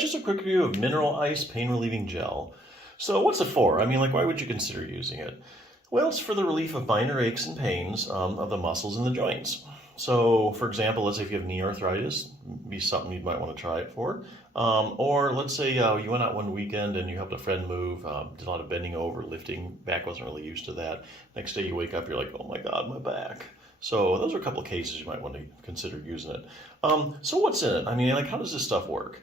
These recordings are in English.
just a quick review of Mineral Ice Pain Relieving Gel. So what's it for? I mean, like, why would you consider using it? Well, it's for the relief of minor aches and pains of the muscles in the joints. So, for example, let's say if you have knee arthritis, be something you might want to try it for. Or let's say you went out one weekend and you helped a friend move, did a lot of bending over, lifting, back wasn't really used to that. Next day you wake up, you're like, oh my God, my back. So those are a couple of cases you might want to consider using it. So what's in it? I mean, like, how does this stuff work?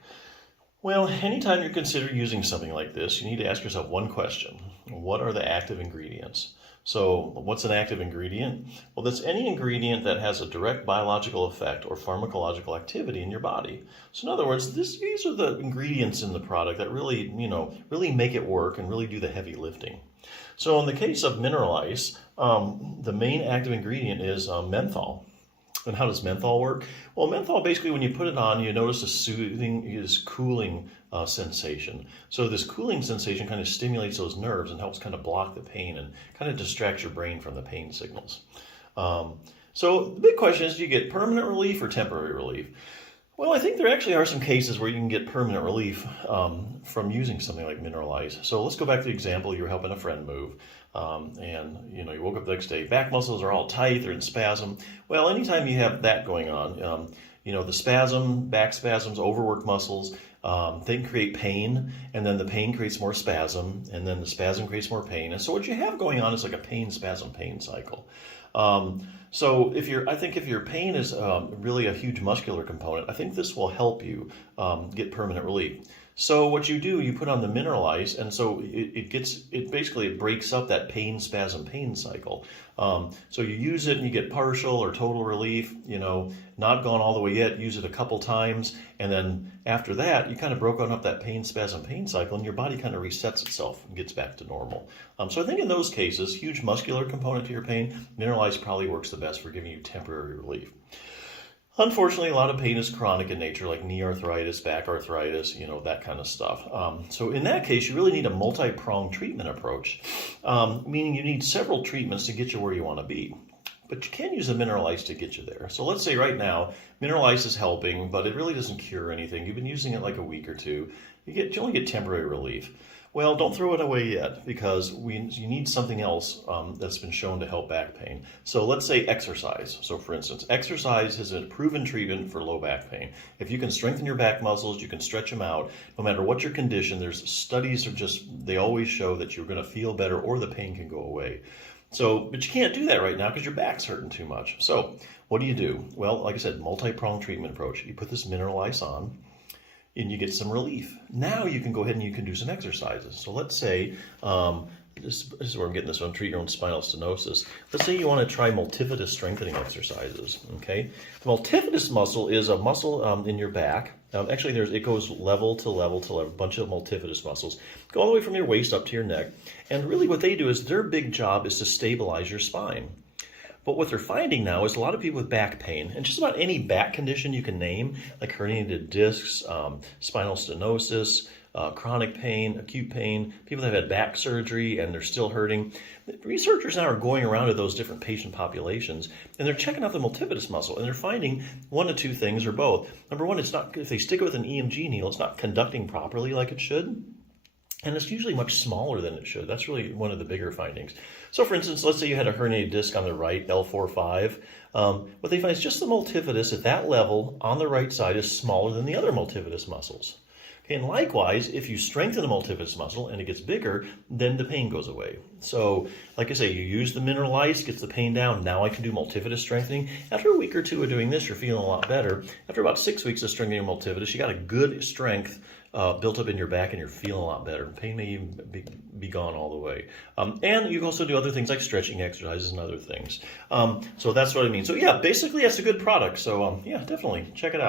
Well, anytime you consider using something like this, you need to ask yourself one question. What are the active ingredients? So what's an active ingredient? Well, that's any ingredient that has a direct biological effect or pharmacological activity in your body. So in other words, these are the ingredients in the product that really, really make it work and really do the heavy lifting. So in the case of Mineral Ice, the main active ingredient is menthol. And how does menthol work? Well, menthol, basically, when you put it on, you notice a soothing, this cooling sensation. So this cooling sensation kind of stimulates those nerves and helps kind of block the pain and kind of distracts your brain from the pain signals. So the big question is, do you get permanent relief or temporary relief? Well, I think there actually are some cases where you can get permanent relief from using something like Mineral Ice. So let's go back to the example, you were helping a friend move, and you woke up the next day, back muscles are all tight, they're in spasm. Well, anytime you have that going on, the spasm, back spasms, overworked muscles, they can create pain, and then the pain creates more spasm, and then the spasm creates more pain. And so what you have going on is like a pain, spasm, pain cycle. So I think if your pain is really a huge muscular component, I think this will help you get permanent relief. So what you do, you put on the Mineral Ice, and so it basically breaks up that pain, spasm, pain cycle. So you use it and you get partial or total relief, not gone all the way yet, use it a couple times, and then after that, you kind of broken up that pain, spasm, pain cycle, and your body kind of resets itself and gets back to normal. So I think in those cases, huge muscular component to your pain, Mineral Ice probably works the best for giving you temporary relief. Unfortunately, a lot of pain is chronic in nature, like knee arthritis, back arthritis, that kind of stuff. So in that case, you really need a multi-pronged treatment approach, meaning you need several treatments to get you where you want to be. But you can use a Mineral Ice to get you there. So let's say right now, Mineral Ice is helping, but it really doesn't cure anything. You've been using it like a week or two. You only get temporary relief. Well, don't throw it away yet, because you need something else that's been shown to help back pain. So let's say exercise. So for instance, exercise is a proven treatment for low back pain. If you can strengthen your back muscles, you can stretch them out, no matter what your condition, there's studies they always show that you're going to feel better or the pain can go away. But you can't do that right now because your back's hurting too much. So what do? Well, like I said, multi-pronged treatment approach. You put this Mineral Ice on, and you get some relief. Now you can go ahead and you can do some exercises. So let's say, this is where I'm getting this from, treat your own spinal stenosis. Let's say you want to try multifidus strengthening exercises, okay? The multifidus muscle is a muscle in your back. Actually, it goes level to level to level, a bunch of multifidus muscles. Go all the way from your waist up to your neck. And really what they do is their big job is to stabilize your spine. But what they're finding now is a lot of people with back pain, and just about any back condition you can name, like herniated discs, spinal stenosis, chronic pain, acute pain, people that have had back surgery and they're still hurting. Researchers now are going around to those different patient populations, and they're checking out the multifidus muscle, and they're finding one of two things or both. Number one, if they stick it with an EMG needle, it's not conducting properly like it should. And it's usually much smaller than it should. That's really one of the bigger findings. So for instance, let's say you had a herniated disc on the right, L4-5. What they find is just the multifidus at that level on the right side is smaller than the other multifidus muscles. Okay, and likewise, if you strengthen the multifidus muscle and it gets bigger, then the pain goes away. So like I say, you use the Mineral Ice, gets the pain down. Now I can do multifidus strengthening. After a week or two of doing this, you're feeling a lot better. After about 6 weeks of strengthening your multifidus, you got a good strength built up in your back and you're feeling a lot better. Pain may even be gone all the way. And you can also do other things like stretching exercises and other things. So that's what I mean. So yeah, basically that's a good product. So yeah, definitely check it out.